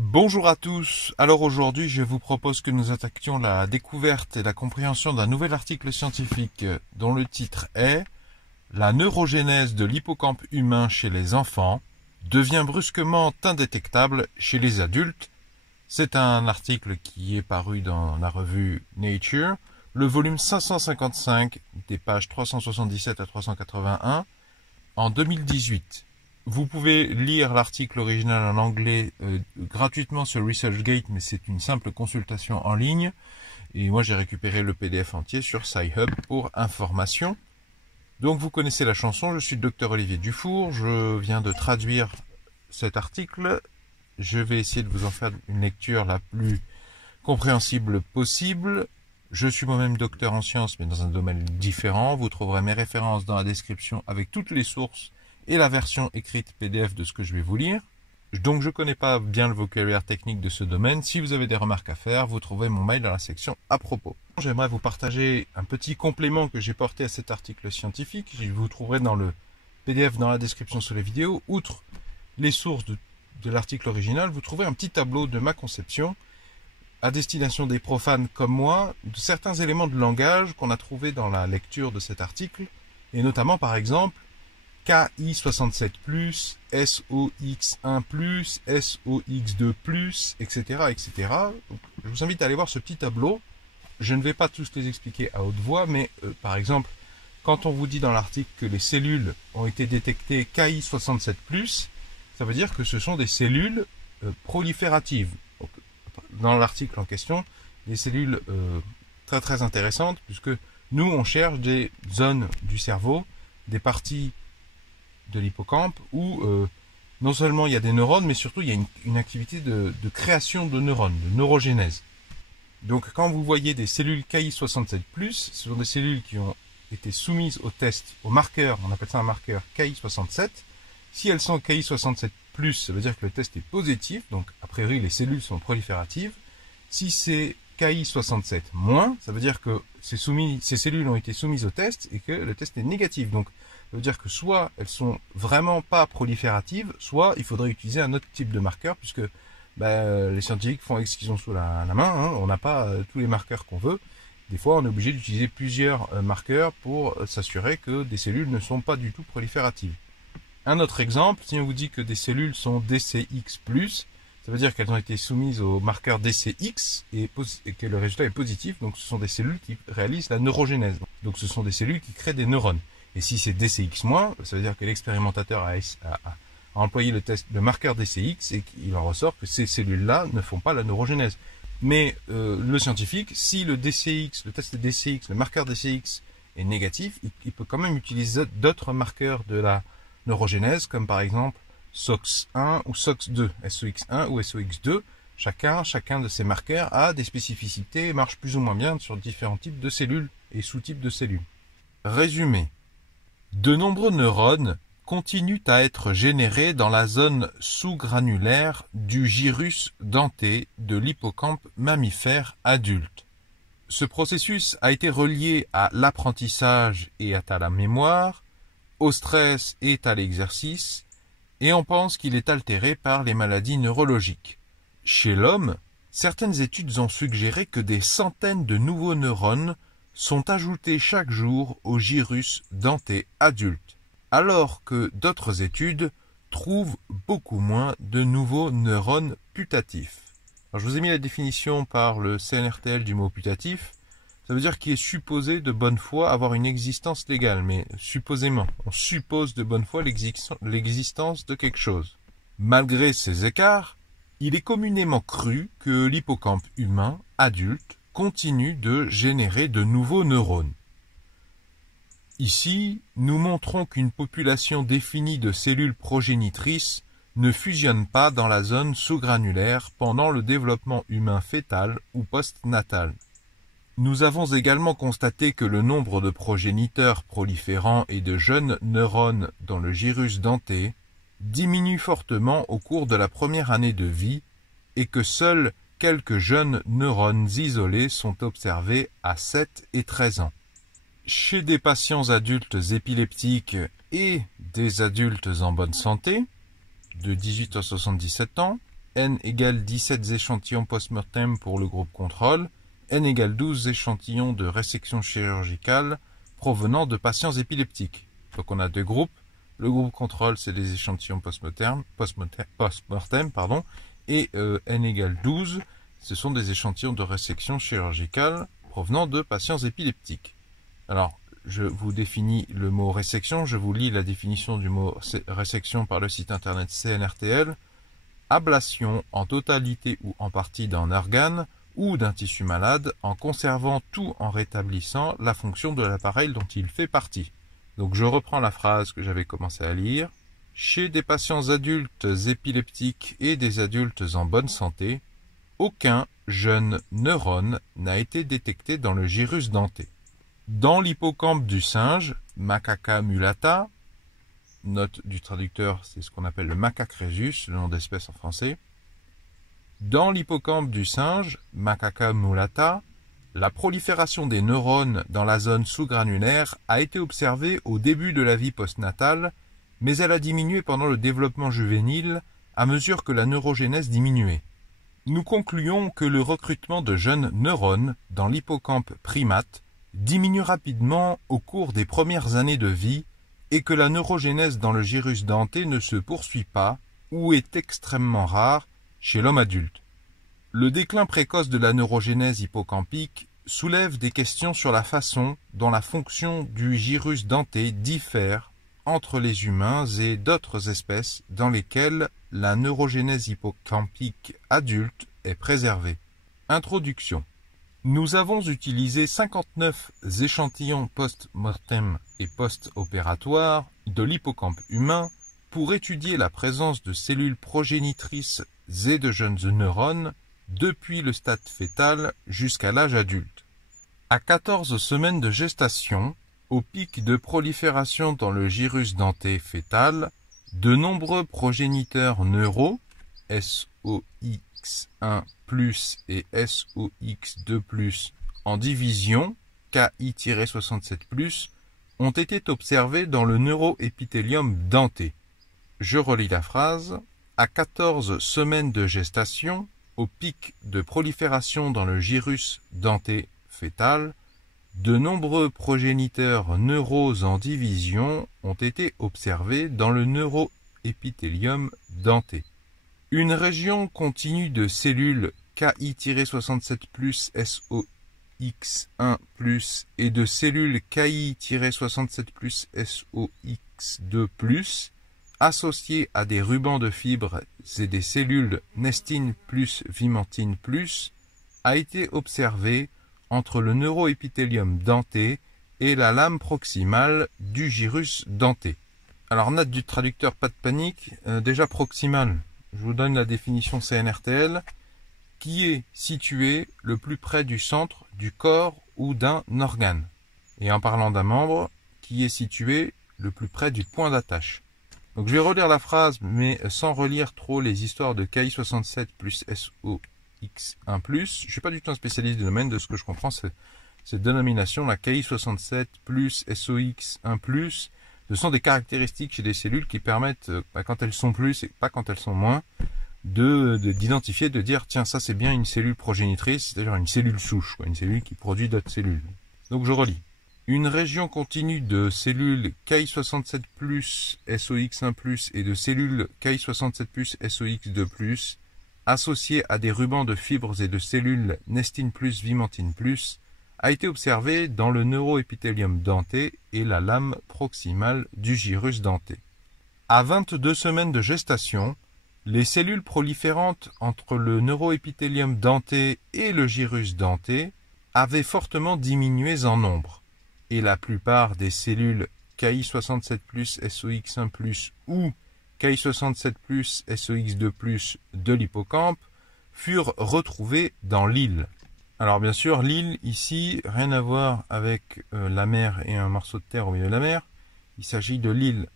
Bonjour à tous. Alors aujourd'hui, je vous propose que nous attaquions la découverte et la compréhension d'un nouvel article scientifique dont le titre est « La neurogénèse de l'hippocampe humain chez les enfants devient brusquement indétectable chez les adultes ». C'est un article qui est paru dans la revue Nature, le volume 555 des pages 377 à 381 en 2018. Vous pouvez lire l'article original en anglais gratuitement sur ResearchGate, mais c'est une simple consultation en ligne. Et moi, j'ai récupéré le PDF entier sur Sci-Hub pour information. Donc, vous connaissez la chanson. Je suis le docteur Olivier Dufour. Je viens de traduire cet article. Je vais essayer de vous en faire une lecture la plus compréhensible possible. Je suis moi-même docteur en sciences, mais dans un domaine différent. Vous trouverez mes références dans la description avec toutes les sources et la version écrite PDF de ce que je vais vous lire. Donc je ne connais pas bien le vocabulaire technique de ce domaine. Si vous avez des remarques à faire, vous trouverez mon mail dans la section à propos. J'aimerais vous partager un petit complément que j'ai porté à cet article scientifique. Vous trouverez dans le PDF dans la description sous la vidéo. Outre les sources de l'article original, vous trouverez un petit tableau de ma conception à destination des profanes comme moi, de certains éléments de langage qu'on a trouvés dans la lecture de cet article, et notamment par exemple KI67+, SOX1+, SOX2+, etc., etc. Donc, je vous invite à aller voir ce petit tableau. Je ne vais pas tous les expliquer à haute voix, mais par exemple, quand on vous dit dans l'article que les cellules ont été détectées KI67+, ça veut dire que ce sont des cellules prolifératives. Donc, dans l'article en question, des cellules très très intéressantes, puisque nous, on cherche des zones du cerveau, des parties de l'hippocampe où non seulement il y a des neurones, mais surtout il y a une activité de création de neurones, de neurogénèse. Donc quand vous voyez des cellules KI67+, ce sont des cellules qui ont été soumises au test, au marqueur, on appelle ça un marqueur KI67. Si elles sont KI67+, ça veut dire que le test est positif, donc a priori les cellules sont prolifératives. Si c'est KI67-, ça veut dire que ces cellules ont été soumises au test et que le test est négatif. Donc ça veut dire que soit elles sont vraiment pas prolifératives, soit il faudrait utiliser un autre type de marqueur, puisque les scientifiques font avec ce qu'ils ont sous la main, hein. On n'a pas tous les marqueurs qu'on veut. Des fois, on est obligé d'utiliser plusieurs marqueurs pour s'assurer que des cellules ne sont pas du tout prolifératives. Un autre exemple, si on vous dit que des cellules sont DCX+, ça veut dire qu'elles ont été soumises au marqueur DCX et que le résultat est positif. Donc ce sont des cellules qui réalisent la neurogénèse. Donc ce sont des cellules qui créent des neurones. Et si c'est DCX-, ça veut dire que l'expérimentateur a employé le marqueur DCX et qu'il en ressort que ces cellules-là ne font pas la neurogénèse. Mais le scientifique, si le DCX, le test DCX, le marqueur DCX est négatif, il peut quand même utiliser d'autres marqueurs de la neurogénèse, comme par exemple SOX1 ou SOX2, SOX1 ou SOX2. Chacun de ces marqueurs a des spécificités et marche plus ou moins bien sur différents types de cellules et sous-types de cellules. Résumé. De nombreux neurones continuent à être générés dans la zone sous-granulaire du gyrus denté de l'hippocampe mammifère adulte. Ce processus a été relié à l'apprentissage et à la mémoire, au stress et à l'exercice, et on pense qu'il est altéré par les maladies neurologiques. Chez l'homme, certaines études ont suggéré que des centaines de nouveaux neurones sont ajoutés chaque jour au gyrus denté adulte, alors que d'autres études trouvent beaucoup moins de nouveaux neurones putatifs. Alors, je vous ai mis la définition par le CNRTL du mot putatif. Ça veut dire qu'il est supposé de bonne foi avoir une existence légale, mais supposément, on suppose de bonne foi l'existence de quelque chose. Malgré ces écarts, il est communément cru que l'hippocampe humain adulte continue de générer de nouveaux neurones. Ici, nous montrons qu'une population définie de cellules progénitrices ne fusionne pas dans la zone sous-granulaire pendant le développement humain fœtal ou postnatal. Nous avons également constaté que le nombre de progéniteurs proliférants et de jeunes neurones dans le gyrus denté diminue fortement au cours de la première année de vie et que seuls quelques jeunes neurones isolés sont observés à 7 et 13 ans. Chez des patients adultes épileptiques et des adultes en bonne santé, de 18 à 77 ans, n égale 17 échantillons post-mortem pour le groupe contrôle, n égale 12 échantillons de résection chirurgicale provenant de patients épileptiques. Donc on a deux groupes. Le groupe contrôle, c'est les échantillons post-mortem, et n égale 12, ce sont des échantillons de résection chirurgicale provenant de patients épileptiques. Alors, je vous définis le mot résection, je vous lis la définition du mot résection par le site internet CNRTL. Ablation en totalité ou en partie d'un organe ou d'un tissu malade en conservant tout en rétablissant la fonction de l'appareil dont il fait partie. Donc je reprends la phrase que j'avais commencé à lire. Chez des patients adultes épileptiques et des adultes en bonne santé, aucun jeune neurone n'a été détecté dans le gyrus denté. Dans l'hippocampe du singe, Macaca mulata, note du traducteur, c'est ce qu'on appelle le macaque rhesus, le nom d'espèce en français. Dans l'hippocampe du singe, Macaca mulata, la prolifération des neurones dans la zone sous-granulaire a été observée au début de la vie postnatale, mais elle a diminué pendant le développement juvénile à mesure que la neurogénèse diminuait. Nous concluons que le recrutement de jeunes neurones dans l'hippocampe primate diminue rapidement au cours des premières années de vie et que la neurogénèse dans le gyrus denté ne se poursuit pas ou est extrêmement rare chez l'homme adulte. Le déclin précoce de la neurogénèse hippocampique soulève des questions sur la façon dont la fonction du gyrus denté diffère entre les humains et d'autres espèces dans lesquelles la neurogénèse hippocampique adulte est préservée. Introduction. Nous avons utilisé 59 échantillons post-mortem et post-opératoires de l'hippocampe humain pour étudier la présence de cellules progénitrices et de jeunes neurones depuis le stade fœtal jusqu'à l'âge adulte. À 14 semaines de gestation, au pic de prolifération dans le gyrus denté fœtal, de nombreux progéniteurs neuraux, SOX1+, et SOX2+, en division, KI-67+, ont été observés dans le neuroépithélium denté. Je relis la phrase. À 14 semaines de gestation, au pic de prolifération dans le gyrus denté fœtal, de nombreux progéniteurs neuraux en division ont été observés dans le neuroépithélium denté. Une région continue de cellules KI-67+, SOX1+, et de cellules KI-67+, SOX2+, associées à des rubans de fibres et des cellules nestine plus vimentine plus, a été observée entre le neuroépithélium denté et la lame proximale du gyrus denté. Alors, note du traducteur, pas de panique. Déjà proximal, je vous donne la définition CNRTL, qui est situé le plus près du centre du corps ou d'un organe. Et en parlant d'un membre, qui est situé le plus près du point d'attache. Donc je vais relire la phrase, mais sans relire trop les histoires de KI67 plus SOX1+. Je ne suis pas du tout un spécialiste du domaine, de ce que je comprends, cette dénomination, la KI67 plus SOX1+, ce sont des caractéristiques chez des cellules qui permettent, quand elles sont plus et pas quand elles sont moins, d'identifier, de dire, tiens, ça c'est bien une cellule progénitrice, c'est-à-dire une cellule souche, une cellule qui produit d'autres cellules. Donc je relis. Une région continue de cellules KI67+, SOX1+, et de cellules KI67+, SOX2+, associées à des rubans de fibres et de cellules nestine plus vimentine plus, a été observée dans le neuroépithélium denté et la lame proximale du gyrus denté. À 22 semaines de gestation, les cellules proliférantes entre le neuroépithélium denté et le gyrus denté avaient fortement diminué en nombre, et la plupart des cellules KI67+, SOX1+, ou KI67+, SOX2+, de l'hippocampe furent retrouvées dans l'île. Alors bien sûr, l'île ici, rien à voir avec la mer et un morceau de terre au milieu de la mer. Il s'agit de l'île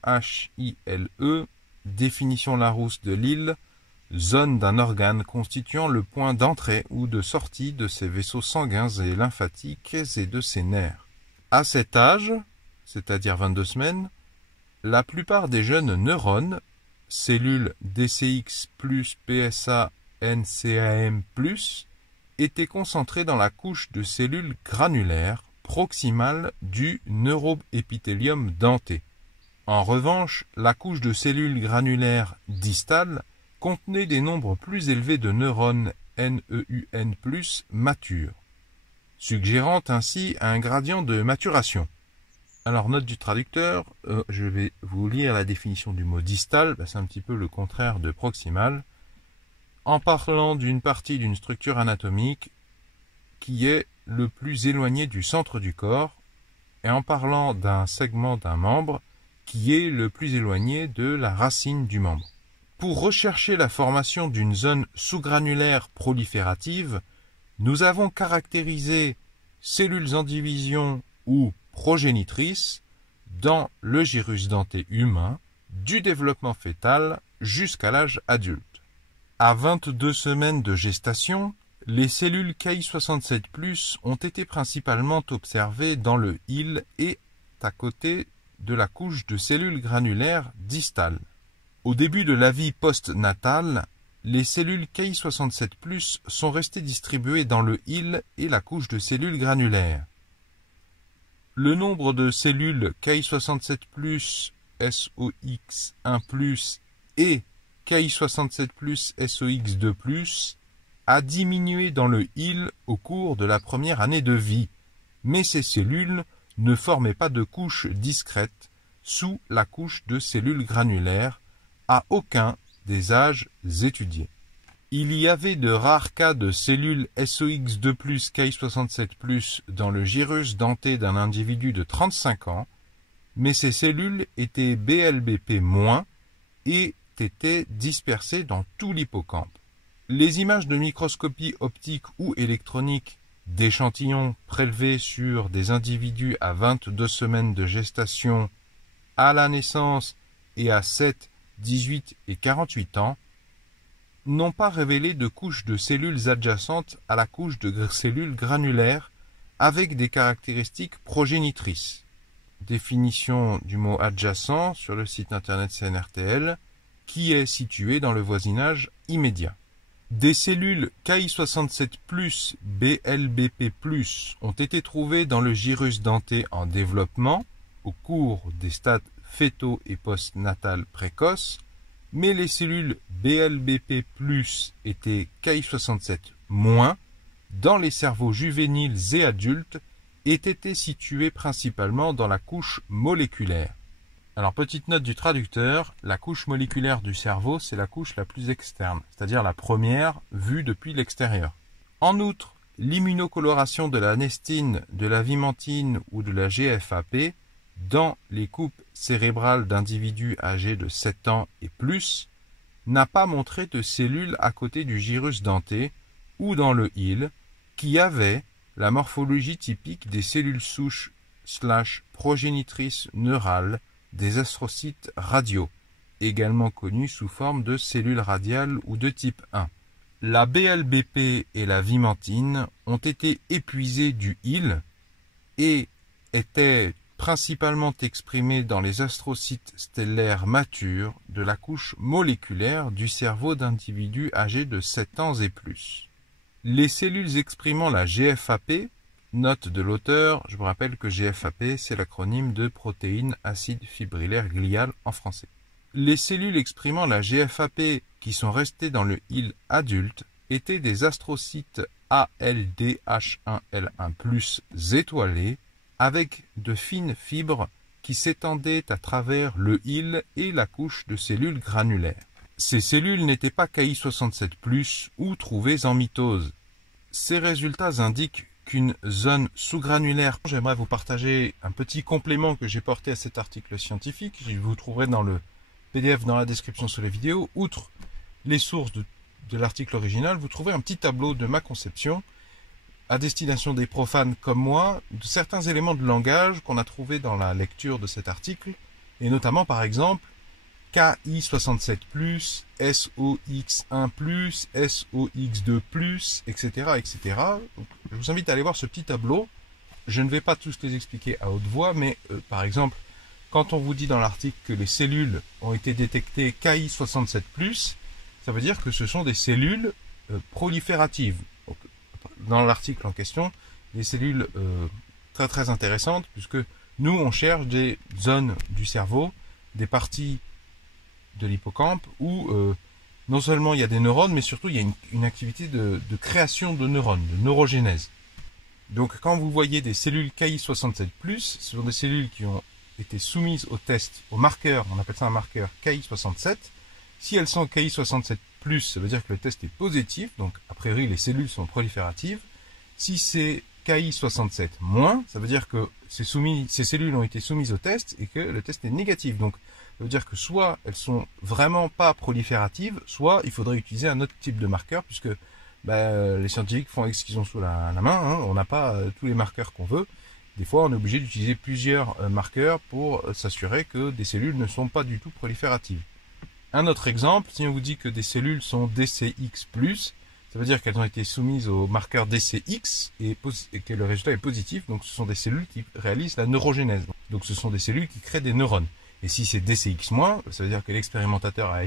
HILE, définition Larousse de l'île, zone d'un organe constituant le point d'entrée ou de sortie de ses vaisseaux sanguins et lymphatiques et de ses nerfs. À cet âge, c'est-à-dire 22 semaines, la plupart des jeunes neurones cellules DCX plus PSA NCAM plus étaient concentrées dans la couche de cellules granulaires proximale du neuroépithélium denté. En revanche, la couche de cellules granulaires distales contenait des nombres plus élevés de neurones NEUN+, matures, suggérant ainsi un gradient de maturation. Alors, note du traducteur, je vais vous lire la définition du mot distal, c'est un petit peu le contraire de proximal, en parlant d'une partie d'une structure anatomique qui est le plus éloigné du centre du corps, et en parlant d'un segment d'un membre qui est le plus éloigné de la racine du membre. Pour rechercher la formation d'une zone sous-granulaire proliférative, nous avons caractérisé cellules en division ou progénitrices dans le gyrus denté humain du développement fœtal jusqu'à l'âge adulte. À 22 semaines de gestation, les cellules Ki67+, ont été principalement observées dans le hile et à côté de la couche de cellules granulaires distales. Au début de la vie postnatale, les cellules Ki67+, sont restées distribuées dans le hile et la couche de cellules granulaires. Le nombre de cellules Ki67+, SOX1+, et Ki67+, SOX2+, a diminué dans le hile au cours de la première année de vie, mais ces cellules ne formaient pas de couche discrète sous la couche de cellules granulaires à aucun des âges étudiés. Il y avait de rares cas de cellules SOX2+, Ki67+, dans le gyrus denté d'un individu de 35 ans, mais ces cellules étaient BLBP- et étaient dispersées dans tout l'hippocampe. Les images de microscopie optique ou électronique d'échantillons prélevés sur des individus à 22 semaines de gestation, à la naissance et à 7, 18 et 48 ans n'ont pas révélé de couche de cellules adjacentes à la couche de cellules granulaires avec des caractéristiques progénitrices. Définition du mot adjacent sur le site internet CNRTL, qui est situé dans le voisinage immédiat. Des cellules Ki67+, BLBP+, ont été trouvées dans le gyrus denté en développement au cours des stades fœtaux et postnatales précoces, mais les cellules BLBP+, étaient Ki67- dans les cerveaux juvéniles et adultes et étaient situées principalement dans la couche moléculaire. Alors, petite note du traducteur, la couche moléculaire du cerveau, c'est la couche la plus externe, c'est-à-dire la première vue depuis l'extérieur. En outre, l'immunocoloration de la nestine, de la vimentine ou de la GFAP dans les coupes cérébrales d'individus âgés de 7 ans et plus n'a pas montré de cellules à côté du gyrus denté ou dans le hile qui avaient la morphologie typique des cellules souches / progénitrices neurales des astrocytes radiaux, également connus sous forme de cellules radiales ou de type 1. La BLBP et la vimentine ont été épuisées du hile et étaient principalement exprimées dans les astrocytes stellaires matures de la couche moléculaire du cerveau d'individus âgés de 7 ans et plus. Les cellules exprimant la GFAP, note de l'auteur, je vous rappelle que GFAP, c'est l'acronyme de protéines acide fibrillaire glial en français. Les cellules exprimant la GFAP qui sont restées dans le hile adulte étaient des astrocytes ALDH1L1+, étoilés, avec de fines fibres qui s'étendaient à travers le hile et la couche de cellules granulaires. Ces cellules n'étaient pas Ki67+, ou trouvées en mitose. Ces résultats indiquent qu'une zone sous-granulaire. J'aimerais vous partager un petit complément que j'ai porté à cet article scientifique. Vous trouverez dans le PDF dans la description sous la vidéo. Outre les sources de l'article original, vous trouverez un petit tableau de ma conception à destination des profanes comme moi, de certains éléments de langage qu'on a trouvés dans la lecture de cet article, et notamment par exemple Ki67+, SOX1+, SOX2+, etc., etc. Donc, je vous invite à aller voir ce petit tableau. Je ne vais pas tous les expliquer à haute voix, mais par exemple, quand on vous dit dans l'article que les cellules ont été détectées Ki67+, ça veut dire que ce sont des cellules prolifératives. Donc, dans l'article en question, des cellules très très intéressantes, puisque nous on cherche des zones du cerveau, des parties de l'hippocampe où non seulement il y a des neurones, mais surtout il y a une activité de création de neurones, de neurogénèse. Donc quand vous voyez des cellules Ki67+, ce sont des cellules qui ont été soumises au test, au marqueur, on appelle ça un marqueur Ki67. Si elles sont Ki67+, ça veut dire que le test est positif, donc a priori les cellules sont prolifératives. Si c'est Ki67-, ça veut dire que ces cellules ont été soumises au test et que le test est négatif. Donc ça veut dire que soit elles sont vraiment pas prolifératives, soit il faudrait utiliser un autre type de marqueur, puisque les scientifiques font avec ce qu'ils ont sous la main, hein. On n'a pas tous les marqueurs qu'on veut. Des fois, on est obligé d'utiliser plusieurs marqueurs pour s'assurer que des cellules ne sont pas du tout prolifératives. Un autre exemple, si on vous dit que des cellules sont DCX+, ça veut dire qu'elles ont été soumises au marqueur DCX et que le résultat est positif. Donc, ce sont des cellules qui réalisent la neurogénèse. Donc, ce sont des cellules qui créent des neurones. Et si c'est DCX-, ça veut dire que l'expérimentateur a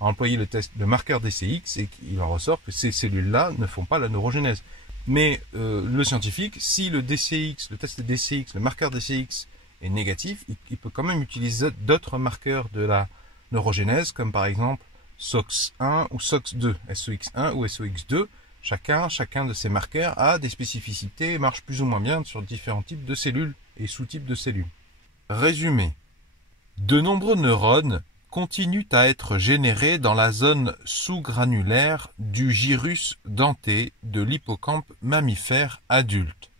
employé le marqueur DCX et qu'il en ressort que ces cellules-là ne font pas la neurogénèse. Mais le scientifique, si le test DCX, le marqueur DCX est négatif, il peut quand même utiliser d'autres marqueurs de la neurogénèse, comme par exemple SOX1 ou SOX2, SOX1 ou SOX2. Chacun de ces marqueurs a des spécificités et marche plus ou moins bien sur différents types de cellules et sous-types de cellules. Résumé. De nombreux neurones continuent à être générés dans la zone sous-granulaire du gyrus denté de l'hippocampe mammifère adulte.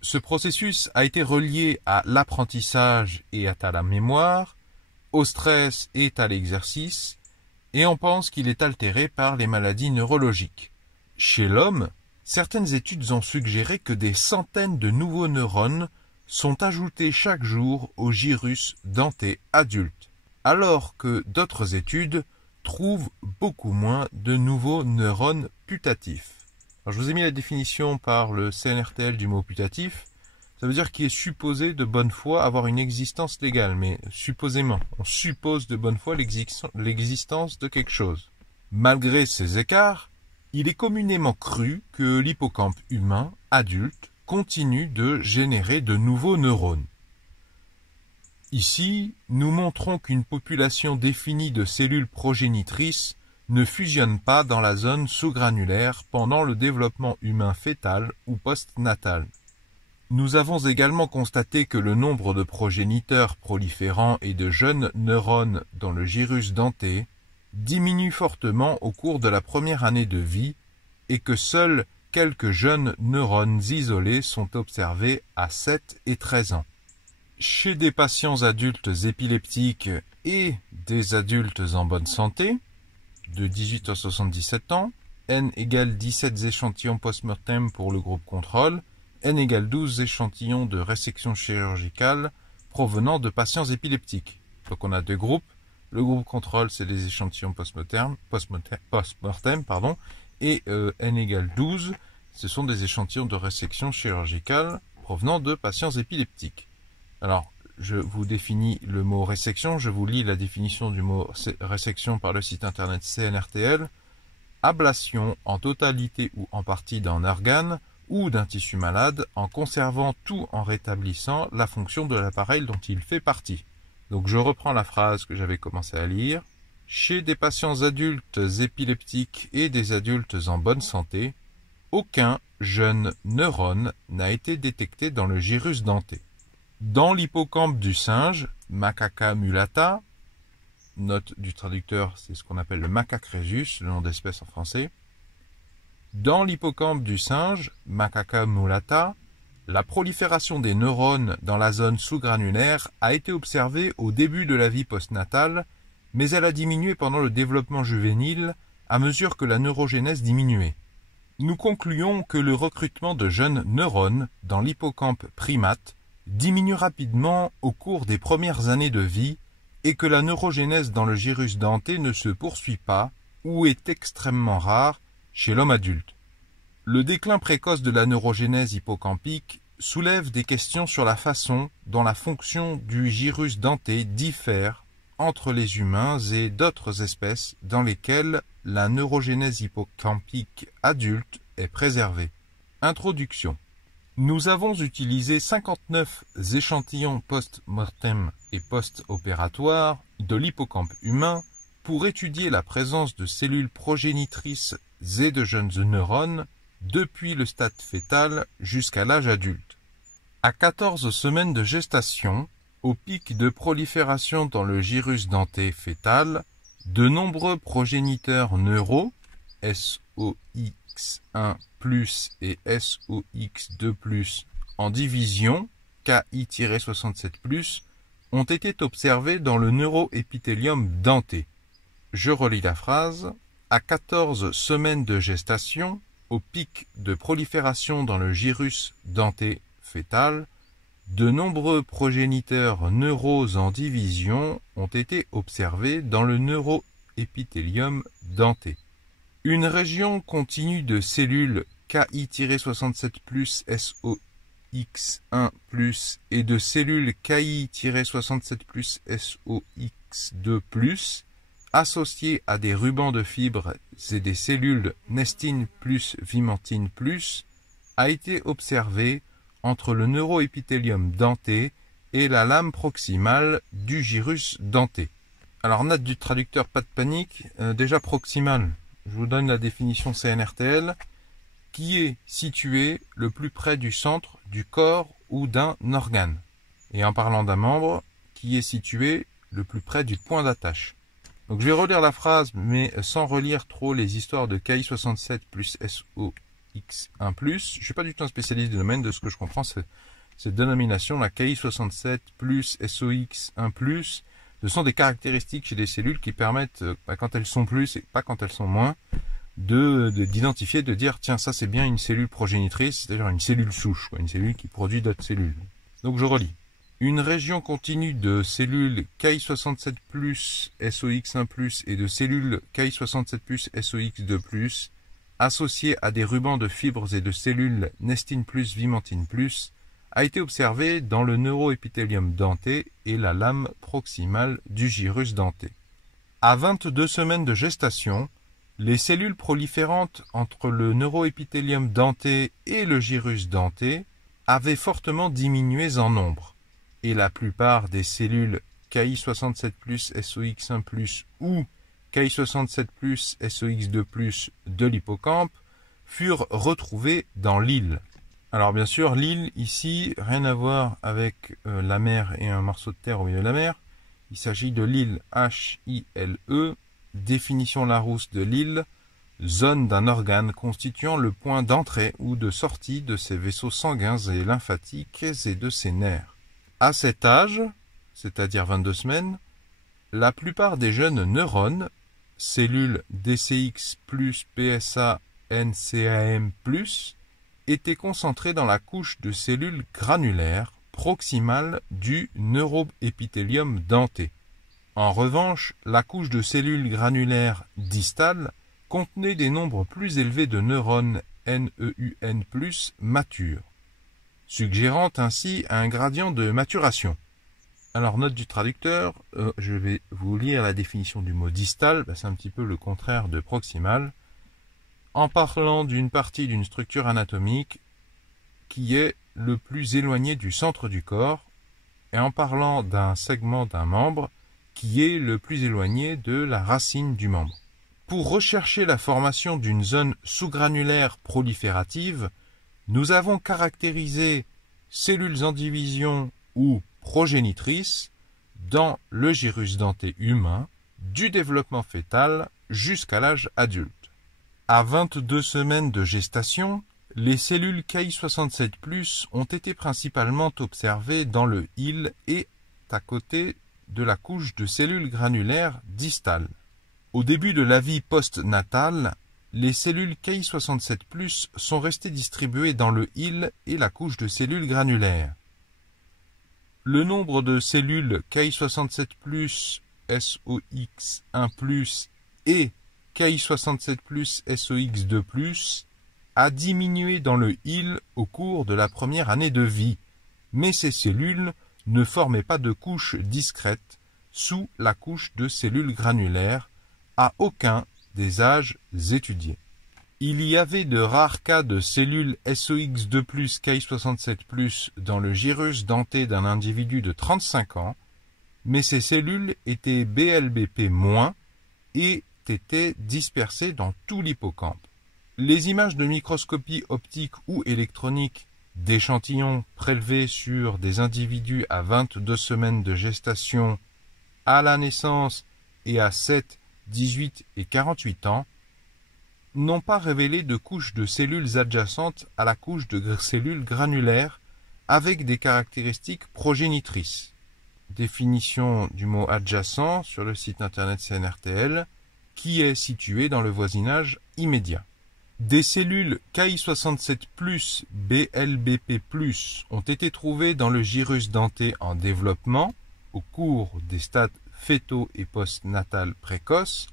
Ce processus a été relié à l'apprentissage et à la mémoire, au stress et à l'exercice, et on pense qu'il est altéré par les maladies neurologiques. Chez l'homme, certaines études ont suggéré que des centaines de nouveaux neurones sont ajoutés chaque jour au gyrus denté adulte, alors que d'autres études trouvent beaucoup moins de nouveaux neurones putatifs. Alors, je vous ai mis la définition par le CNRTL du mot putatif. Ça veut dire qu'il est supposé de bonne foi avoir une existence légale, mais supposément, on suppose de bonne foi l'existence de quelque chose. Malgré ces écarts, il est communément cru que l'hippocampe humain adulte continue de générer de nouveaux neurones. Ici, nous montrons qu'une population définie de cellules progénitrices ne fusionne pas dans la zone sous-granulaire pendant le développement humain fœtal ou postnatal. Nous avons également constaté que le nombre de progéniteurs proliférants et de jeunes neurones dans le gyrus denté diminue fortement au cours de la première année de vie et que seuls quelques jeunes neurones isolés sont observés à 7 et 13 ans. Chez des patients adultes épileptiques et des adultes en bonne santé, de 18 à 77 ans, N égale 17 échantillons post-mortem pour le groupe contrôle, N égale 12 échantillons de résection chirurgicale provenant de patients épileptiques. Donc on a deux groupes. Le groupe contrôle, c'est les échantillons post-mortem, et N égale 12, ce sont des échantillons de résection chirurgicale provenant de patients épileptiques. Alors, je vous définis le mot résection, je vous lis la définition du mot résection par le site internet CNRTL. Ablation en totalité ou en partie d'un organe ou d'un tissu malade en conservant tout en rétablissant la fonction de l'appareil dont il fait partie. Donc je reprends la phrase que j'avais commencé à lire. Chez des patients adultes épileptiques et des adultes en bonne santé, aucun jeune neurone n'a été détecté dans le gyrus denté. Dans l'hippocampe du singe, Macaca mulata, note du traducteur, c'est ce qu'on appelle le macaque rhesus, le nom d'espèce en français. Dans l'hippocampe du singe, Macaca mulata, la prolifération des neurones dans la zone sous-granulaire a été observée au début de la vie postnatale, mais elle a diminué pendant le développement juvénile à mesure que la neurogénèse diminuait. Nous concluons que le recrutement de jeunes neurones dans l'hippocampe primate diminue rapidement au cours des premières années de vie et que la neurogénèse dans le gyrus denté ne se poursuit pas ou est extrêmement rare chez l'homme adulte. Le déclin précoce de la neurogénèse hippocampique soulève des questions sur la façon dont la fonction du gyrus denté diffère entre les humains et d'autres espèces dans lesquelles la neurogénèse hippocampique adulte est préservée. Introduction. Nous avons utilisé 59 échantillons post-mortem et post-opératoires de l'hippocampe humain pour étudier la présence de cellules progénitrices et de jeunes neurones depuis le stade fœtal jusqu'à l'âge adulte. À 14 semaines de gestation, au pic de prolifération dans le gyrus denté fœtal, de nombreux progéniteurs neuraux, SOX1+, et SOX2+, en division, KI-67+, ont été observés dans le neuroépithélium denté. Je relis la phrase. À 14 semaines de gestation, au pic de prolifération dans le gyrus denté fœtal, de nombreux progéniteurs neuraux en division ont été observés dans le neuroépithélium denté. Une région continue de cellules KI-67+, SOX1+, et de cellules KI-67+, SOX2+, associées à des rubans de fibres et des cellules nestine plus vimentine plus, a été observée entre le neuroépithélium denté et la lame proximale du gyrus denté. Alors, note du traducteur, pas de panique, déjà proximal, je vous donne la définition CNRTL, qui est situé le plus près du centre du corps ou d'un organe. Et en parlant d'un membre, qui est situé le plus près du point d'attache. Donc je vais relire la phrase, mais sans relire trop les histoires de KI67 plus SOX1+. Je ne suis pas du tout un spécialiste du domaine, de ce que je comprends, cette dénomination, la KI67 plus SOX1+, ce sont des caractéristiques chez des cellules qui permettent, quand elles sont plus et pas quand elles sont moins, d'identifier, de dire, tiens, ça c'est bien une cellule progénitrice, c'est-à-dire une cellule souche, une cellule qui produit d'autres cellules. Donc je relis. Une région continue de cellules KI67+, SOX1+, et de cellules KI67+, SOX2+, associées à des rubans de fibres et de cellules nestine plus vimentine plus, a été observée dans le neuroépithélium denté et la lame proximale du gyrus denté. À 22 semaines de gestation, les cellules proliférantes entre le neuroépithélium denté et le gyrus denté avaient fortement diminué en nombre, et la plupart des cellules KI67+, SOX1+, ou KI67+, SOX2+, de l'hippocampe furent retrouvées dans l'île. Alors bien sûr, l'île, ici, rien à voir avec la mer et un morceau de terre au milieu de la mer. Il s'agit de l'île H-I-L-E, définition Larousse de l'île, zone d'un organe constituant le point d'entrée ou de sortie de ses vaisseaux sanguins et lymphatiques et de ses nerfs. À cet âge, c'est-à-dire 22 semaines, la plupart des jeunes neurones, cellules DCX+, PSA, NCAM+, étaient concentrés dans la couche de cellules granulaires proximale du neuroépithélium denté. En revanche, la couche de cellules granulaires distales contenait des nombres plus élevés de neurones NEUN+, matures, suggérant ainsi un gradient de maturation. Alors, note du traducteur, je vais vous lire la définition du mot distal, c'est un petit peu le contraire de proximal, en parlant d'une partie d'une structure anatomique qui est le plus éloigné du centre du corps, et en parlant d'un segment d'un membre qui est le plus éloigné de la racine du membre. Pour rechercher la formation d'une zone sous-granulaire proliférative, nous avons caractérisé cellules en division ou progénitrices dans le gyrus denté humain du développement fœtal jusqu'à l'âge adulte. À 22 semaines de gestation, les cellules KI67+, ont été principalement observées dans le hile et à côté de la couche de cellules granulaires distales. Au début de la vie post-natale, les cellules KI67+, sont restées distribuées dans le hile et la couche de cellules granulaires. Le nombre de cellules KI67+, SOX1+, et KI67+, SOX2+, a diminué dans le hile au cours de la première année de vie, mais ces cellules ne formaient pas de couche discrète sous la couche de cellules granulaires à aucun des âges étudiés. Il y avait de rares cas de cellules SOX2+, Ki67+, dans le gyrus denté d'un individu de 35 ans, mais ces cellules étaient BLBP- et étaient dispersées dans tout l'hippocampe. Les images de microscopie optique ou électronique d'échantillons prélevés sur des individus à 22 semaines de gestation à la naissance et à 7, 18 et 48 ans n'ont pas révélé de couche de cellules adjacentes à la couche de cellules granulaires avec des caractéristiques progénitrices. Définition du mot adjacent sur le site internet CNRTL, qui est situé dans le voisinage immédiat. Des cellules Ki67+, BLBP+, ont été trouvées dans le gyrus denté en développement au cours des stades fœtaux et postnatal précoces,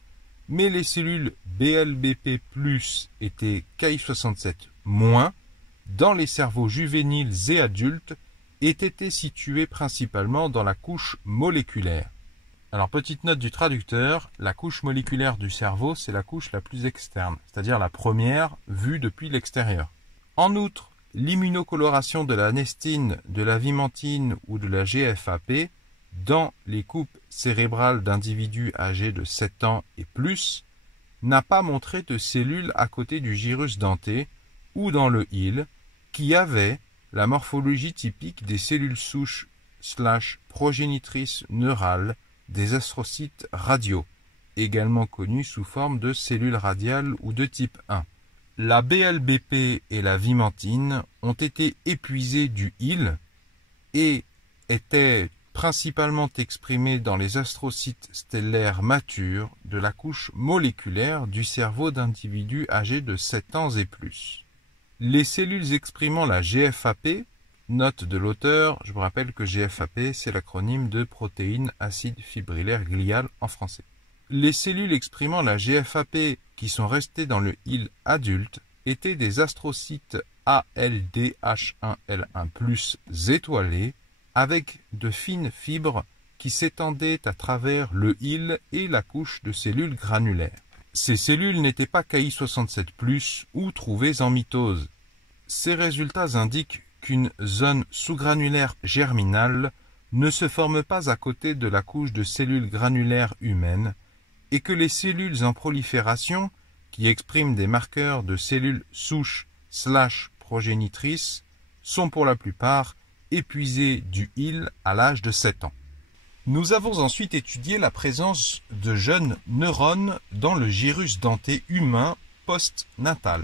mais les cellules BLBP+, étaient Ki67- dans les cerveaux juvéniles et adultes et étaient situés principalement dans la couche moléculaire. Alors, petite note du traducteur, la couche moléculaire du cerveau, c'est la couche la plus externe, c'est-à-dire la première vue depuis l'extérieur. En outre, l'immunocoloration de la nestine, de la vimentine ou de la GFAP dans les coupes cérébrales d'individus âgés de 7 ans et plus n'a pas montré de cellules à côté du gyrus denté ou dans le hile qui avaient la morphologie typique des cellules souches / progénitrices neurales des astrocytes radiaux, également connus sous forme de cellules radiales ou de type 1. La BLBP et la vimentine ont été épuisées du hile et étaient principalement exprimées dans les astrocytes stellaires matures de la couche moléculaire du cerveau d'individus âgés de 7 ans et plus. Les cellules exprimant la GFAP, note de l'auteur, je vous rappelle que GFAP, c'est l'acronyme de protéines acide fibrillaire glial en français. Les cellules exprimant la GFAP qui sont restées dans le hile adulte étaient des astrocytes ALDH1L1+, étoilés, avec de fines fibres qui s'étendaient à travers le hile et la couche de cellules granulaires. Ces cellules n'étaient pas Ki67+, ou trouvées en mitose. Ces résultats indiquent qu'une zone sous-granulaire germinale ne se forme pas à côté de la couche de cellules granulaires humaines et que les cellules en prolifération, qui expriment des marqueurs de cellules souches / progénitrices, sont pour la plupart épuisées du hile à l'âge de 7 ans. Nous avons ensuite étudié la présence de jeunes neurones dans le gyrus denté humain post-natal.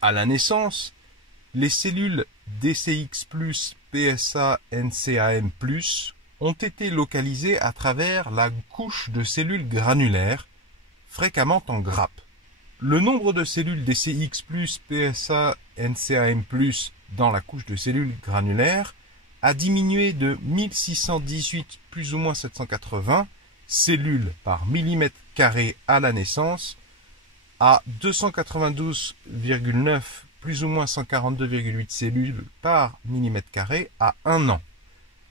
À la naissance, les cellules DCX+, PSA, NCAM+, ont été localisées à travers la couche de cellules granulaires, fréquemment en grappe. Le nombre de cellules DCX+, PSA, NCAM+, dans la couche de cellules granulaires a diminué de 1618 plus ou moins 780 cellules par millimètre carré à la naissance à 292,9 plus ou moins 142,8 cellules par millimètre carré à 1 an.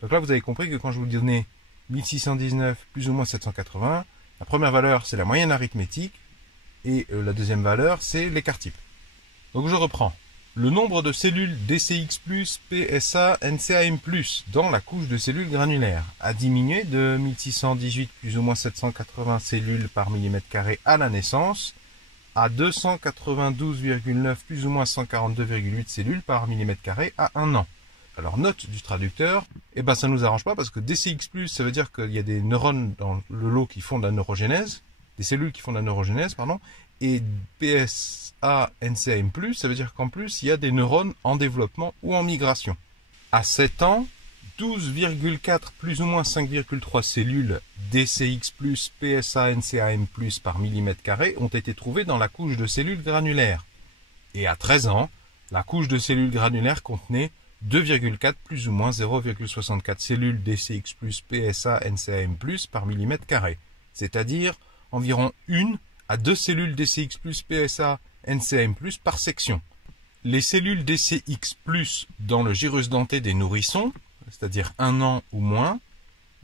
Donc là, vous avez compris que quand je vous donnais 1619 plus ou moins 780, la première valeur, c'est la moyenne arithmétique, et la deuxième valeur, c'est l'écart type. Donc je reprends. Le nombre de cellules DCX+, PSA, NCAM+, dans la couche de cellules granulaires a diminué de 1618 plus ou moins 780 cellules par millimètre carré à la naissance à 292,9 plus ou moins 142,8 cellules par millimètre carré à 1 an. Alors note du traducteur, ça nous arrange pas parce que DCX+, ça veut dire qu'il y a des neurones dans le lot qui font de la neurogénèse, des cellules qui font de la neurogénèse, et PSA, NCAM+, ça veut dire qu'en plus, il y a des neurones en développement ou en migration. À 7 ans, 12,4 plus ou moins 5,3 cellules DCX+, PSA, NCAM+, par millimètre carré ont été trouvées dans la couche de cellules granulaires. Et à 13 ans, la couche de cellules granulaires contenait 2,4 plus ou moins 0,64 cellules DCX+, PSA, NCAM+, par millimètre carré, c'est-à-dire environ 1 à 2 cellules DCX+, PSA, NCAM+, par section. Les cellules DCX+, dans le gyrus denté des nourrissons, c'est-à-dire 1 an ou moins,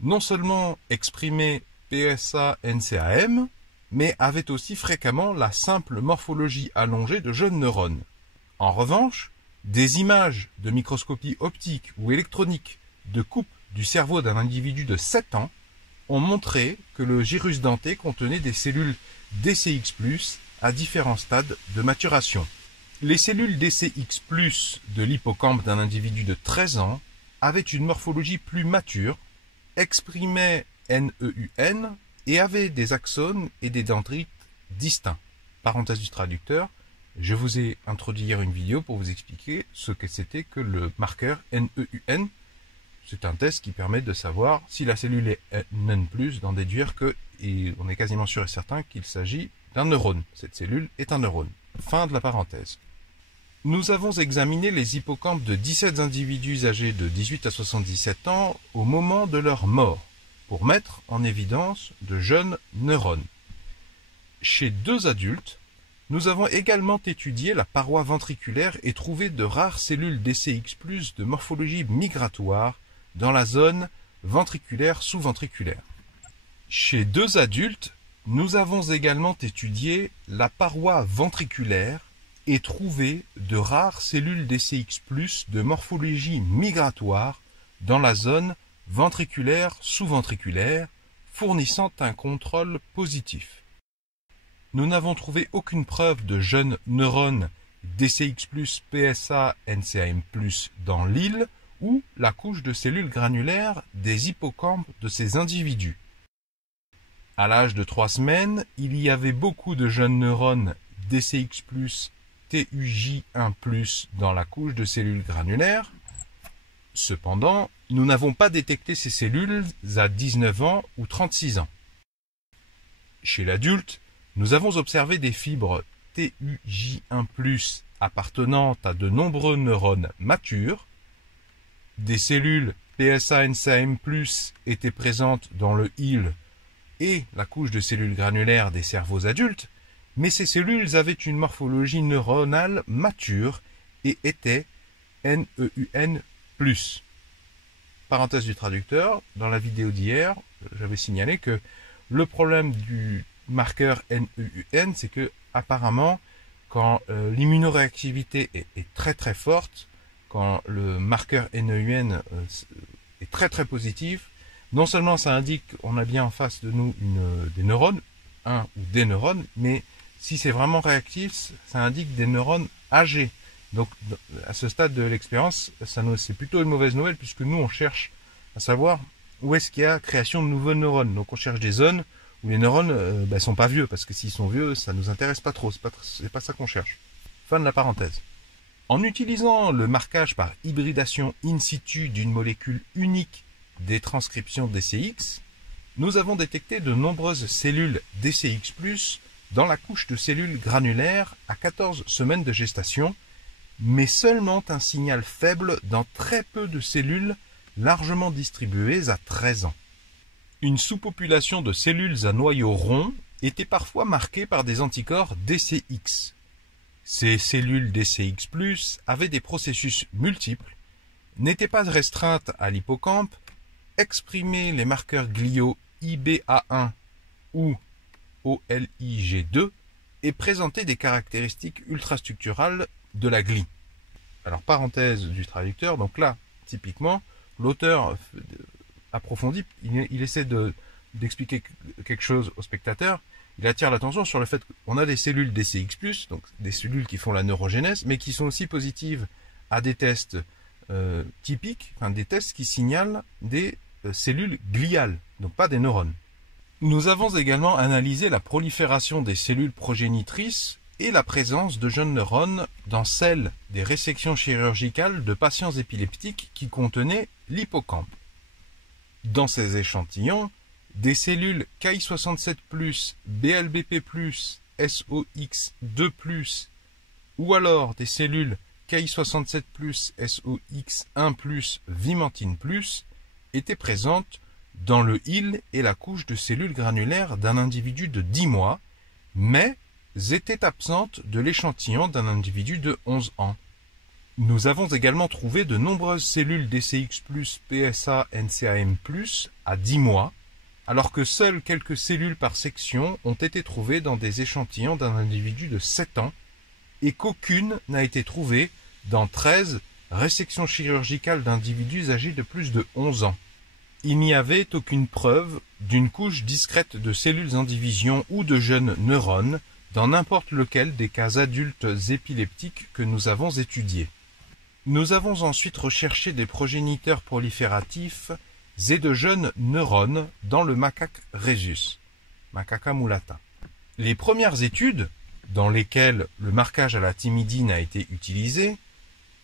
non seulement exprimaient PSA-NCAM, mais avaient aussi fréquemment la simple morphologie allongée de jeunes neurones. En revanche, des images de microscopie optique ou électronique de coupe du cerveau d'un individu de 7 ans ont montré que le gyrus denté contenait des cellules DCX+, à différents stades de maturation. Les cellules DCX+, de l'hippocampe d'un individu de 13 ans avaient une morphologie plus mature, exprimaient NEUN et avaient des axones et des dendrites distincts. Parenthèse du traducteur, je vous ai introduit hier une vidéo pour vous expliquer ce que c'était que le marqueur NEUN. C'est un test qui permet de savoir si la cellule est NEN+, d'en déduire que, et on est quasiment sûr et certain qu'il s'agit d'un neurone. Cette cellule est un neurone. Fin de la parenthèse. Nous avons examiné les hippocampes de 17 individus âgés de 18 à 77 ans au moment de leur mort, pour mettre en évidence de jeunes neurones. Chez 2 adultes, nous avons également étudié la paroi ventriculaire et trouvé de rares cellules DCX+, de morphologie migratoire dans la zone ventriculaire sous-ventriculaire. Chez 2 adultes, nous avons également étudié la paroi ventriculaire et trouvé de rares cellules DCX+, de morphologie migratoire dans la zone ventriculaire sous-ventriculaire, fournissant un contrôle positif. Nous n'avons trouvé aucune preuve de jeunes neurones DCX+, PSA, NCAM+, dans l'île ou la couche de cellules granulaires des hippocampes de ces individus. À l'âge de 3 semaines, il y avait beaucoup de jeunes neurones DCX+, TUJ1+, dans la couche de cellules granulaires. Cependant, nous n'avons pas détecté ces cellules à 19 ans ou 36 ans. Chez l'adulte, nous avons observé des fibres TUJ1+, appartenant à de nombreux neurones matures. Des cellules PSA-NCAM+, étaient présentes dans le hile et la couche de cellules granulaires des cerveaux adultes, mais ces cellules avaient une morphologie neuronale mature et étaient NEUN+. Parenthèse du traducteur, dans la vidéo d'hier, j'avais signalé que le problème du marqueur NEUN, c'est que apparemment, quand l'immunoréactivité est très très forte, quand le marqueur NEUN est très très positif, non seulement ça indique qu'on a bien en face de nous des neurones, un ou des neurones, mais si c'est vraiment réactif, ça indique des neurones âgés. Donc à ce stade de l'expérience, c'est plutôt une mauvaise nouvelle puisque nous on cherche à savoir où est-ce qu'il y a création de nouveaux neurones. Donc on cherche des zones où les neurones sont pas vieux, parce que s'ils sont vieux, ça nous intéresse pas trop, c'est pas ça qu'on cherche. Fin de la parenthèse. En utilisant le marquage par hybridation in situ d'une molécule unique des transcriptions DCX, nous avons détecté de nombreuses cellules DCX+, dans la couche de cellules granulaires à 14 semaines de gestation, mais seulement un signal faible dans très peu de cellules largement distribuées à 13 ans. Une sous-population de cellules à noyau rond était parfois marquée par des anticorps DCX. Ces cellules DCX+, avaient des processus multiples, n'étaient pas restreintes à l'hippocampe, exprimaient les marqueurs gliaux IBA1 ou OLIG2 et présentaient des caractéristiques ultrastructurales de la glie. Alors, parenthèse du traducteur, donc là, typiquement, l'auteur approfondit, il essaie d'expliquer quelque chose au spectateur, il attire l'attention sur le fait qu'on a des cellules DCX+, donc des cellules qui font la neurogénèse, mais qui sont aussi positives à des tests typiques, enfin des tests qui signalent des cellules gliales, donc pas des neurones. Nous avons également analysé la prolifération des cellules progénitrices et la présence de jeunes neurones dans celles des résections chirurgicales de patients épileptiques qui contenaient l'hippocampe. Dans ces échantillons, des cellules Ki67+, BLBP+, SOX2+, ou alors des cellules Ki67+, SOX1+, Vimentine+, étaient présentes dans le hile et la couche de cellules granulaires d'un individu de 10 mois, mais étaient absentes de l'échantillon d'un individu de 11 ans. Nous avons également trouvé de nombreuses cellules DCX+, PSA, NCAM+, à 10 mois, alors que seules quelques cellules par section ont été trouvées dans des échantillons d'un individu de 7 ans, et qu'aucune n'a été trouvée dans 13 résections chirurgicales d'individus âgés de plus de 11 ans. Il n'y avait aucune preuve d'une couche discrète de cellules en division ou de jeunes neurones dans n'importe lequel des cas adultes épileptiques que nous avons étudiés. Nous avons ensuite recherché des progéniteurs prolifératifs et de jeunes neurones dans le macaque rhésus, Macaca mulata. Les premières études, dans lesquelles le marquage à la thymidine a été utilisé,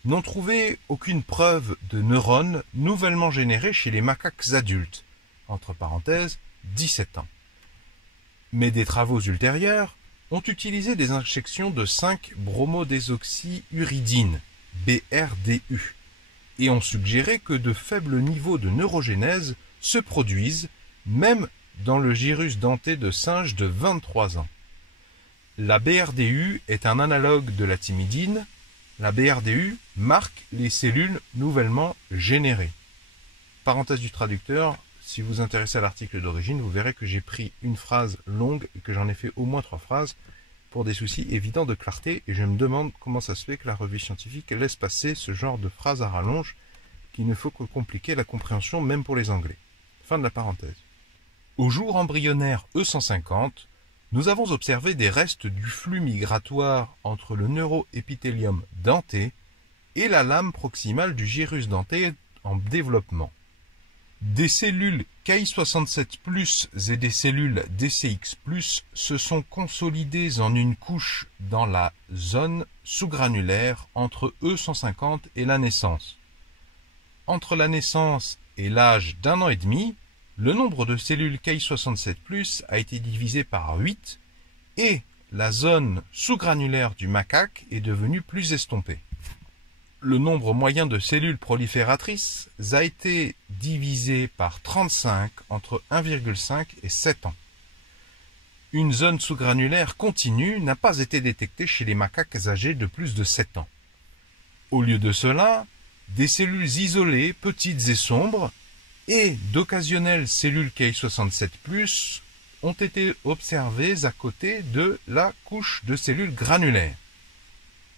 n'ont trouvé aucune preuve de neurones nouvellement générés chez les macaques adultes, entre parenthèses 17 ans. Mais des travaux ultérieurs ont utilisé des injections de 5-bromodésoxyuridine, BRDU, et ont suggéré que de faibles niveaux de neurogénèse se produisent même dans le gyrus denté de singes de 23 ans. La BRDU est un analogue de la thymidine. La BRDU marque les cellules nouvellement générées. Parenthèse du traducteur, si vous vous intéressez à l'article d'origine, vous verrez que j'ai pris une phrase longue et que j'en ai fait au moins 3 phrases pour des soucis évidents de clarté, et je me demande comment ça se fait que la revue scientifique laisse passer ce genre de phrases à rallonge qui ne faut que compliquer la compréhension même pour les Anglais. Fin de la parenthèse. Au jour embryonnaire E150, nous avons observé des restes du flux migratoire entre le neuroépithélium denté et la lame proximale du gyrus denté en développement. Des cellules Ki67+, et des cellules DCX+, se sont consolidées en une couche dans la zone sous-granulaire entre E150 et la naissance. Entre la naissance et l'âge d'1 an et demi, le nombre de cellules Ki67+, a été divisé par 8 et la zone sous-granulaire du macaque est devenue plus estompée. Le nombre moyen de cellules prolifératrices a été divisé par 35 entre 1,5 et 7 ans. Une zone sous-granulaire continue n'a pas été détectée chez les macaques âgés de plus de 7 ans. Au lieu de cela, des cellules isolées, petites et sombres, et d'occasionnelles cellules Ki67+, ont été observées à côté de la couche de cellules granulaires.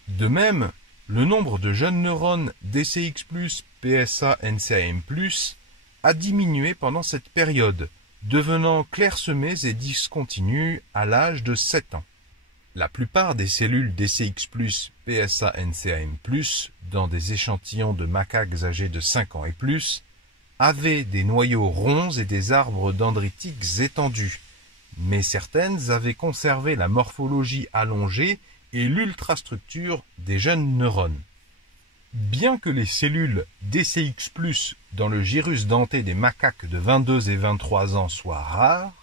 De même, le nombre de jeunes neurones DCX+, PSA, NCAM+, a diminué pendant cette période, devenant clairsemés et discontinus à l'âge de 7 ans. La plupart des cellules DCX+, PSA, NCAM+, dans des échantillons de macaques âgés de 5 ans et plus, avaient des noyaux ronds et des arbres dendritiques étendus, mais certaines avaient conservé la morphologie allongée et l'ultrastructure des jeunes neurones. Bien que les cellules DCX+, dans le gyrus denté des macaques de 22 et 23 ans soient rares,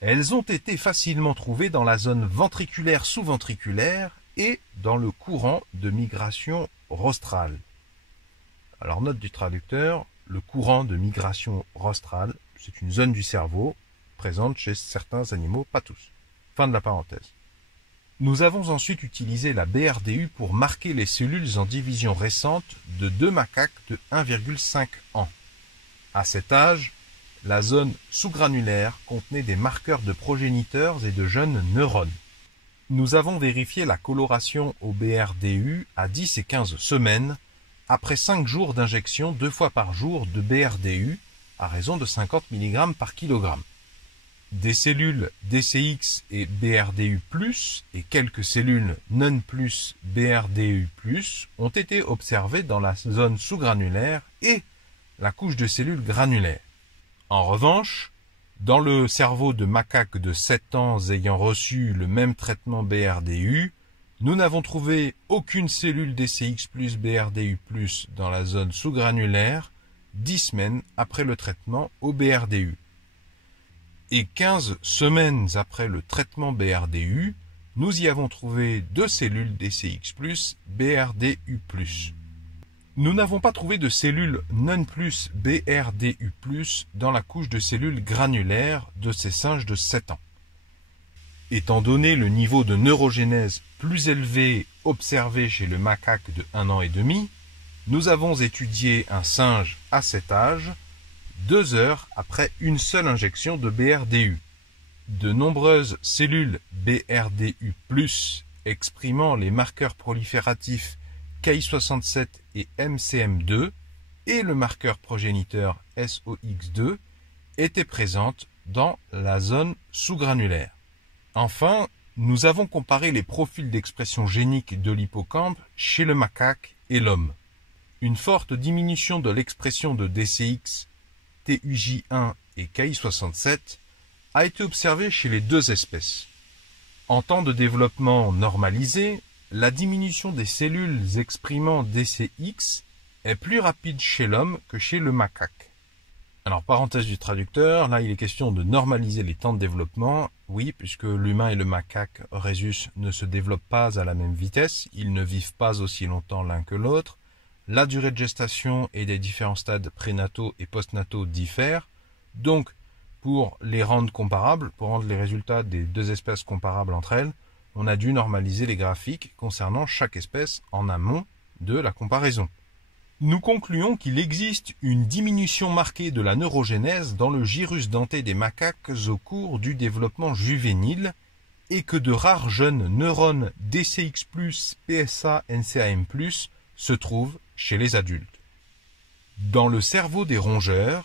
elles ont été facilement trouvées dans la zone ventriculaire sous-ventriculaire et dans le courant de migration rostrale. Alors note du traducteur, le courant de migration rostrale, c'est une zone du cerveau présente chez certains animaux, pas tous. Fin de la parenthèse. Nous avons ensuite utilisé la BRDU pour marquer les cellules en division récente de 2 macaques de 1,5 ans. À cet âge, la zone sous-granulaire contenait des marqueurs de progéniteurs et de jeunes neurones. Nous avons vérifié la coloration au BRDU à 10 et 15 semaines, après 5 jours d'injection 2 fois par jour de BRDU à raison de 50 mg par kg. Des cellules DCX et BRDU+, et quelques cellules non plus BRDU+, ont été observées dans la zone sous-granulaire et la couche de cellules granulaires. En revanche, dans le cerveau de macaques de 7 ans ayant reçu le même traitement BRDU, nous n'avons trouvé aucune cellule DCX+, BRDU+, dans la zone sous-granulaire 10 semaines après le traitement au BRDU. Et 15 semaines après le traitement BRDU, nous y avons trouvé 2 cellules DCX+, BRDU+. Nous n'avons pas trouvé de cellules non plus BRDU+, dans la couche de cellules granulaires de ces singes de 7 ans. Étant donné le niveau de neurogénèse plus élevé observé chez le macaque de 1 an et demi, nous avons étudié un singe à cet âge, 2 heures après une seule injection de BRDU. De nombreuses cellules BRDU+, exprimant les marqueurs prolifératifs Ki67 et MCM2 et le marqueur progéniteur SOX2 étaient présentes dans la zone sous-granulaire. Enfin, nous avons comparé les profils d'expression génique de l'hippocampe chez le macaque et l'homme. Une forte diminution de l'expression de DCX, TUJ1 et Ki67 a été observée chez les deux espèces. En temps de développement normalisé, la diminution des cellules exprimant DCX est plus rapide chez l'homme que chez le macaque. Alors, parenthèse du traducteur, là il est question de normaliser les temps de développement. Oui, puisque l'humain et le macaque rhésus ne se développent pas à la même vitesse, ils ne vivent pas aussi longtemps l'un que l'autre. La durée de gestation et des différents stades prénataux et postnataux diffèrent. Donc, pour les rendre comparables, pour rendre les résultats des deux espèces comparables entre elles, on a dû normaliser les graphiques concernant chaque espèce en amont de la comparaison. Nous concluons qu'il existe une diminution marquée de la neurogénèse dans le gyrus denté des macaques au cours du développement juvénile et que de rares jeunes neurones DCX+, PSA, NCAM+, se trouvent chez les adultes. Dans le cerveau des rongeurs,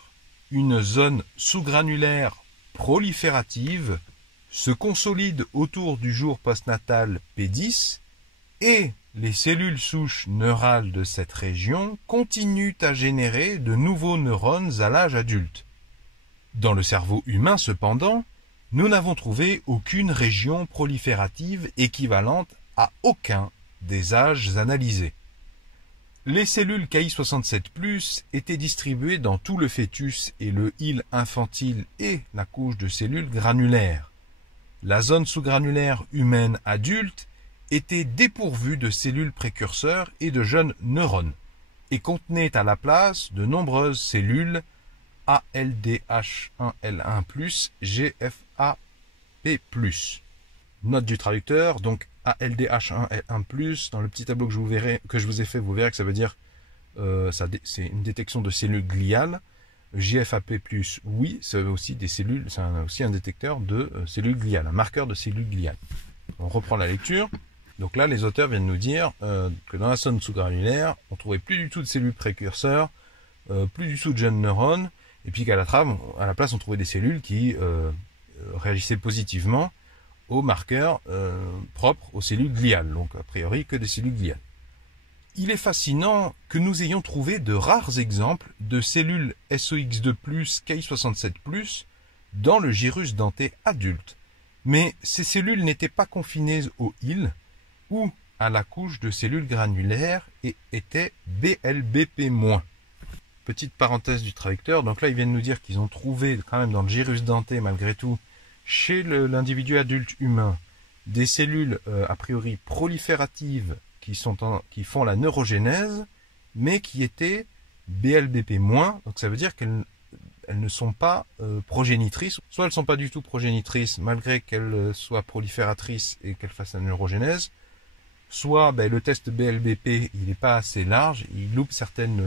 une zone sous-granulaire proliférative se consolide autour du jour postnatal P10 et les cellules souches neurales de cette région continuent à générer de nouveaux neurones à l'âge adulte. Dans le cerveau humain, cependant, nous n'avons trouvé aucune région proliférative équivalente à aucun des âges analysés. Les cellules Ki67+, étaient distribuées dans tout le fœtus et le hile infantile et la couche de cellules granulaires. La zone sous-granulaire humaine adulte était dépourvue de cellules précurseurs et de jeunes neurones, et contenait à la place de nombreuses cellules ALDH1L1+, GFAP+. Note du traducteur, donc ALDH1L1+, dans le petit tableau que je vous ai fait, vous verrez que ça veut dire c'est une détection de cellules gliales. GFAP+, oui, c'est aussi des cellules, c'est aussi un détecteur de cellules gliales, un marqueur de cellules gliales. On reprend la lecture. Donc là, les auteurs viennent nous dire que dans la zone sous-granulaire, on trouvait plus du tout de cellules précurseurs, plus du tout de jeunes neurones, et puis qu'à la place, on trouvait des cellules qui réagissaient positivement aux marqueurs propres aux cellules gliales, donc a priori que des cellules gliales. Il est fascinant que nous ayons trouvé de rares exemples de cellules SOX2+, Ki67+, dans le gyrus denté adulte. Mais ces cellules n'étaient pas confinées au hile ou à la couche de cellules granulaires et étaient BLBP-. Petite parenthèse du traducteur, donc là ils viennent nous dire qu'ils ont trouvé quand même dans le gyrus denté malgré tout, chez l'individu adulte humain, des cellules a priori prolifératives qui font la neurogénèse, mais qui étaient BLBP-, donc ça veut dire qu'elles ne sont pas progénitrices, soit elles ne sont pas du tout progénitrices malgré qu'elles soient prolifératrices et qu'elles fassent la neurogénèse, soit le test BLBP il n'est pas assez large, il loupe certaines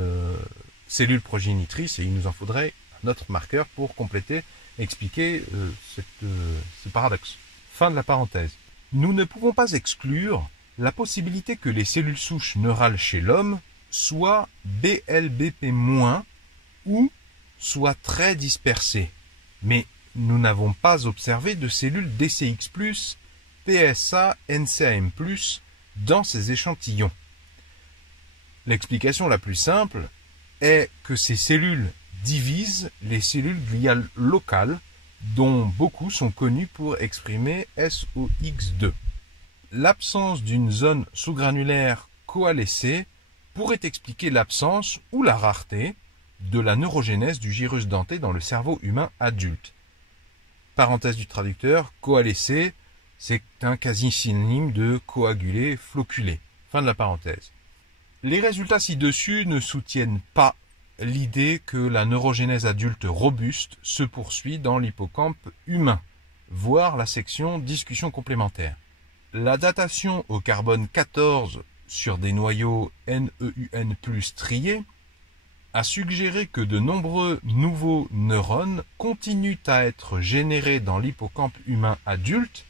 cellules progénitrices et il nous en faudrait un autre marqueur pour compléter, expliquer ce paradoxe. Fin de la parenthèse. Nous ne pouvons pas exclure la possibilité que les cellules souches neurales chez l'homme soient BLBP- ou soient très dispersées, mais nous n'avons pas observé de cellules DCX+, PSA, NCAM+, dans ces échantillons. L'explication la plus simple est que ces cellules divisent les cellules gliales locales, dont beaucoup sont connues pour exprimer SOX2. L'absence d'une zone sous-granulaire coalescée pourrait expliquer l'absence ou la rareté de la neurogénèse du gyrus denté dans le cerveau humain adulte. Parenthèse du traducteur, coalescé, c'est un quasi-synonyme de coagulé, floculé. Fin de la parenthèse. Les résultats ci-dessus ne soutiennent pas l'idée que la neurogénèse adulte robuste se poursuit dans l'hippocampe humain, voire la section discussion complémentaire. La datation au carbone 14 sur des noyaux NEUN+ triés a suggéré que de nombreux nouveaux neurones continuent à être générés dans l'hippocampe humain adulte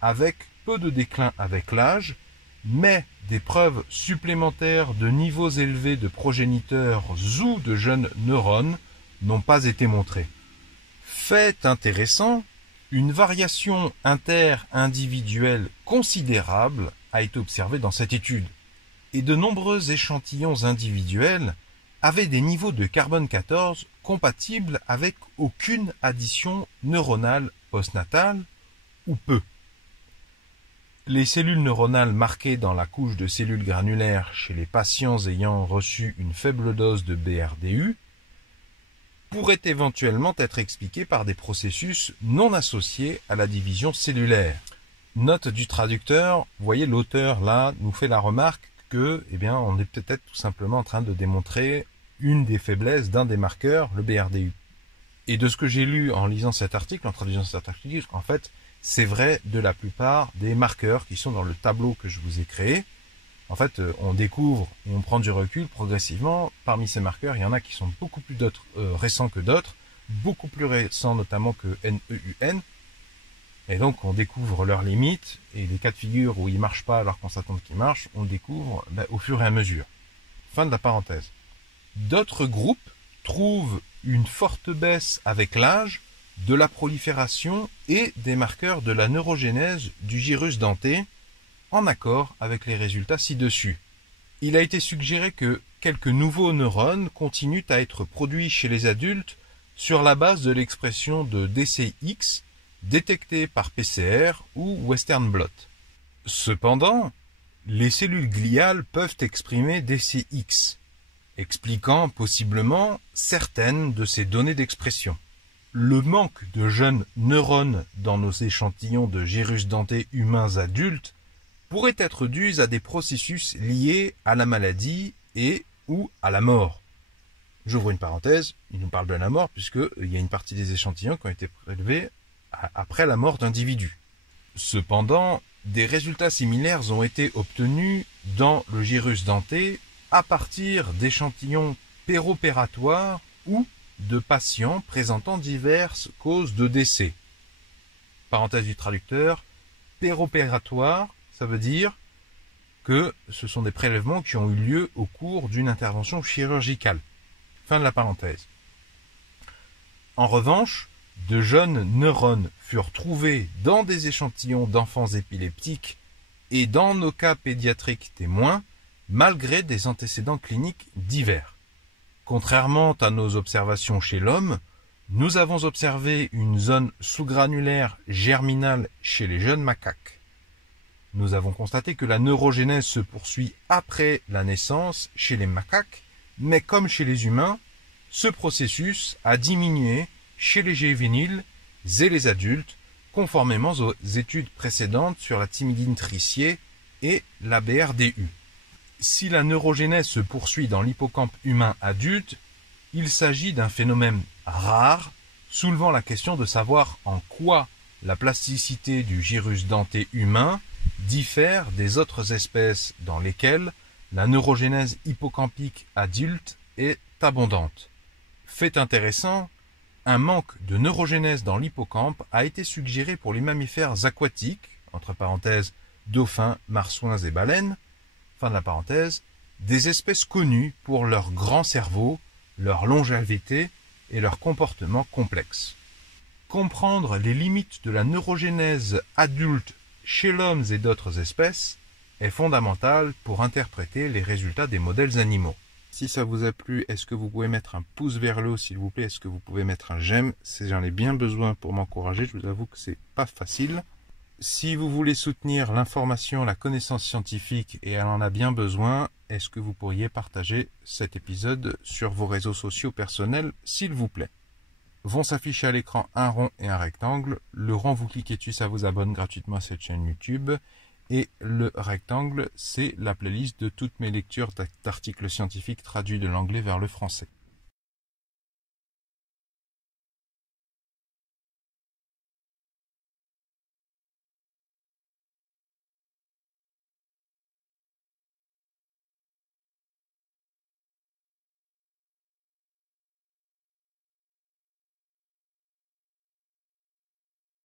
avec peu de déclin avec l'âge, mais des preuves supplémentaires de niveaux élevés de progéniteurs ou de jeunes neurones n'ont pas été montrées. Fait intéressant, une variation inter-individuelle considérable a été observée dans cette étude, et de nombreux échantillons individuels avaient des niveaux de carbone 14 compatibles avec aucune addition neuronale postnatale ou peu. Les cellules neuronales marquées dans la couche de cellules granulaires chez les patients ayant reçu une faible dose de BRDU pourraient éventuellement être expliquées par des processus non associés à la division cellulaire. Note du traducteur, vous voyez l'auteur là nous fait la remarque que, on est peut-être tout simplement en train de démontrer une des faiblesses d'un des marqueurs, le BRDU. Et de ce que j'ai lu en lisant cet article, en traduisant cet article, en fait, c'est vrai de la plupart des marqueurs qui sont dans le tableau que je vous ai créé. En fait, on découvre et on prend du recul progressivement. Parmi ces marqueurs, il y en a qui sont beaucoup plus récents que d'autres, beaucoup plus récents notamment que NEUN. Et donc, on découvre leurs limites et les cas de figure où ils ne marchent pas alors qu'on s'attend qu'ils marchent, on le découvre au fur et à mesure. Fin de la parenthèse. D'autres groupes trouvent une forte baisse avec l'âge de la prolifération et des marqueurs de la neurogénèse du gyrus denté, en accord avec les résultats ci-dessus. Il a été suggéré que quelques nouveaux neurones continuent à être produits chez les adultes sur la base de l'expression de DCX détectée par PCR ou Western blot. Cependant, les cellules gliales peuvent exprimer DCX, expliquant possiblement certaines de ces données d'expression. Le manque de jeunes neurones dans nos échantillons de gyrus denté humains adultes pourrait être dû à des processus liés à la maladie et ou à la mort. J'ouvre une parenthèse, il nous parle de la mort puisqu'il y a une partie des échantillons qui ont été prélevés après la mort d'individus. Cependant, des résultats similaires ont été obtenus dans le gyrus denté à partir d'échantillons péropératoires ou de patients présentant diverses causes de décès. Parenthèse du traducteur, péropératoire, ça veut dire que ce sont des prélèvements qui ont eu lieu au cours d'une intervention chirurgicale. Fin de la parenthèse. En revanche, de jeunes neurones furent trouvés dans des échantillons d'enfants épileptiques et dans nos cas pédiatriques témoins, malgré des antécédents cliniques divers. Contrairement à nos observations chez l'homme, nous avons observé une zone sous-granulaire germinale chez les jeunes macaques. Nous avons constaté que la neurogénèse se poursuit après la naissance chez les macaques, mais comme chez les humains, ce processus a diminué chez les juvéniles et les adultes, conformément aux études précédentes sur la thymidine tricier et la BRDU. Si la neurogénèse se poursuit dans l'hippocampe humain adulte, il s'agit d'un phénomène rare, soulevant la question de savoir en quoi la plasticité du gyrus denté humain diffère des autres espèces dans lesquelles la neurogénèse hippocampique adulte est abondante. Fait intéressant, un manque de neurogénèse dans l'hippocampe a été suggéré pour les mammifères aquatiques, entre parenthèses dauphins, marsouins et baleines, fin de la parenthèse, des espèces connues pour leur grand cerveau, leur longévité et leur comportement complexe. Comprendre les limites de la neurogénèse adulte chez l'homme et d'autres espèces est fondamental pour interpréter les résultats des modèles animaux. Si ça vous a plu, est-ce que vous pouvez mettre un pouce vers le haut s'il vous plaît? Est-ce que vous pouvez mettre un j'aime? J'en ai bien besoin pour m'encourager, je vous avoue que c'est pas facile. Si vous voulez soutenir l'information, la connaissance scientifique, et elle en a bien besoin, est-ce que vous pourriez partager cet épisode sur vos réseaux sociaux personnels, s'il vous plaît? Vont s'afficher à l'écran un rond et un rectangle. Le rond, vous cliquez dessus, ça vous abonne gratuitement à cette chaîne YouTube. Et le rectangle, c'est la playlist de toutes mes lectures d'articles scientifiques traduits de l'anglais vers le français.